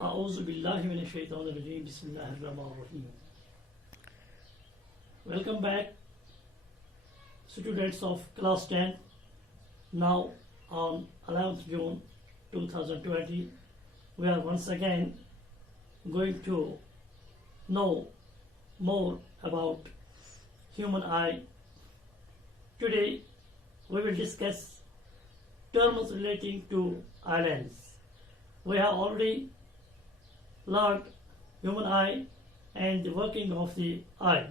أعوذ بالله من الشيطان الرجيم بسم الله الرحمن الرحيم. Welcome back, students of class 10. Now on 11th June 2020, we are once again going to know more about human eye. Today we will discuss terms relating to eyelids. We have already learned human eye and the working of the eye.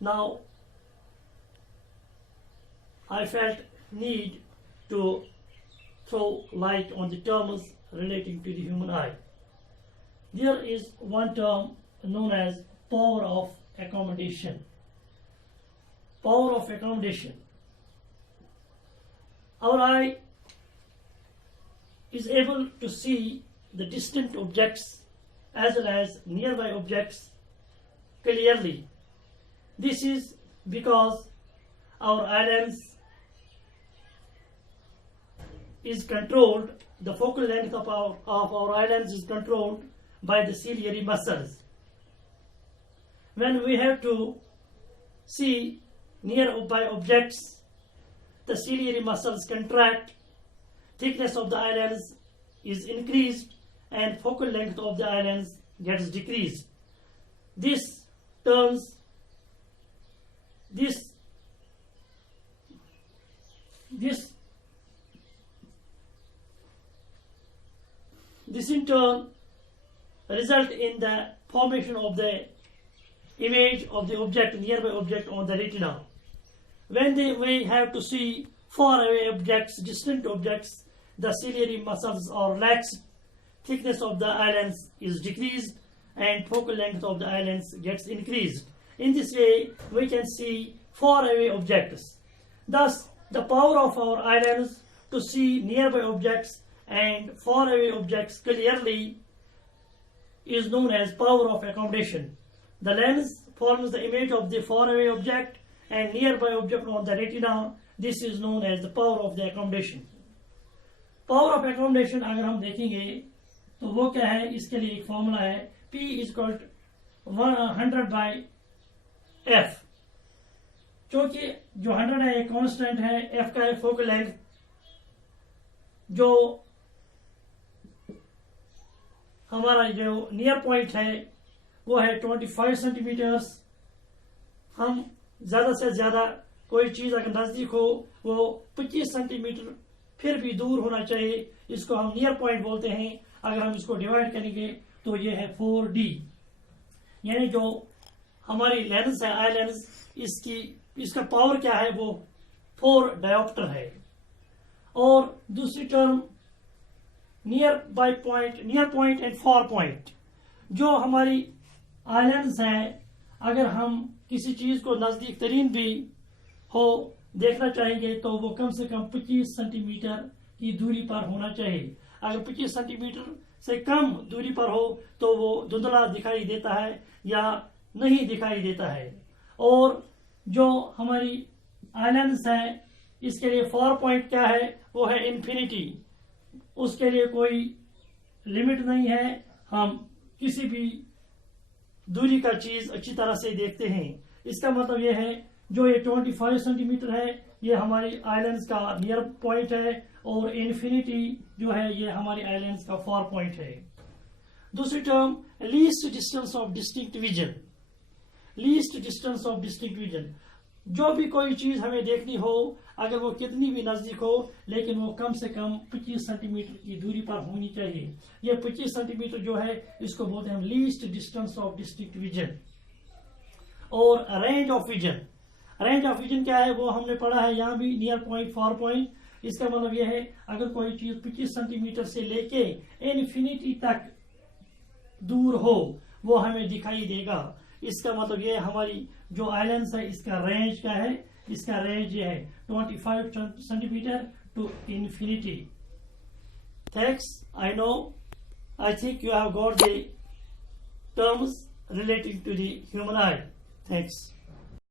Now I felt need to throw light on the terms relating to the human eye. There is one term known as power of accommodation. Power of accommodation. Our eye is able to see the distant objects as well as nearby objects clearly. This is because our eyelids is controlled, the focal length of our eyelids is controlled by the ciliary muscles. When we have to see nearby objects, the ciliary muscles contract, thickness of the eyelids is increased, and focal length of the eyelids gets decreased. This in turn result in the formation of the image of the object, nearby object on the retina. When we have to see far away objects, distant objects, the ciliary muscles are relaxed, thickness of the eyelids is decreased, and focal length of the eyelids gets increased. In this way, we can see far away objects. Thus, the power of our eyelids to see nearby objects and far away objects clearly is known as power of accommodation. The lens forms the image of the far away object and nearby object on the retina. This is known as the power of the accommodation. Power of accommodation अगर हम देखेंगे तो वो क्या है, इसके लिए एक फॉर्मूला है P is equal to 100 by F. क्योंकि जो 100 है एक कांस्टेंट है, F का है फोकल लेंथ, जो हमारा जो नियर पॉइंट है वो है 25 सेंटीमीटर्स. हम ज्यादा से ज्यादा कोई चीज अगर नजदीक हो वो 25 सेंटीमीटर फिर भी दूर होना चाहिए, इसको हम नियर पॉइंट बोलते हैं. अगर हम इसको डिवाइड करेंगे तो ये है 4D, यानी जो हमारी लेंस है आई लेंस, इसका पावर क्या है वो 4 डायोप्टर है. और दूसरी term near point and far point. जो हमारी आई लेंस है, अगर हम किसी चीज को नजदीक तरीन भी हो देखना चाहेंगे तो वो कम से कम 25 सेंटीमीटर की दूरी पर होना चाहिए. अगर 25 सेंटीमीटर से कम दूरी पर हो तो वो धुंधला दिखाई देता है या नहीं दिखाई देता है. और जो हमारी आइलैंड्स है, इसके लिए फार पॉइंट क्या है, वो है इन्फिनिटी. उसके लिए कोई लिमिट नहीं है, हम किसी भी दूरी का चीज अच्छी तरह से देखते हैं. इसका मतलब ये है जो ये 25 सेंटीमीटर है ये हमारी आइलैंड्स का नियर पॉइंट है, और इन्फिनिटी जो है ये हमारी आइलैंड्स का फार पॉइंट है. दूसरी term least distance of distinct vision. Least distance of distinct vision, जो भी कोई चीज हमें देखनी हो, अगर वो कितनी भी नजदीक हो लेकिन वो कम से कम 25 सेंटीमीटर की दूरी पर होनी चाहिए. ये 25 सेंटीमीटर जो है इसको बोलते हैं least distance of distinct vision. और range of vision, range of vision क्या है वो हमने पढ़ा है यहाँ भी, नियर पॉइंट फार पॉइंट. इसका मतलब यह है अगर कोई चीज 25 सेंटीमीटर से लेके इन्फिनिटी तक दूर हो वो हमें दिखाई देगा. इसका मतलब यह हमारी जो आइलैंड्स है इसका रेंज क्या है, इसका रेंज ये है 25 centimetre to infinity. Thanks. I know, I think you have got the terms relating to the human eye. Thanks.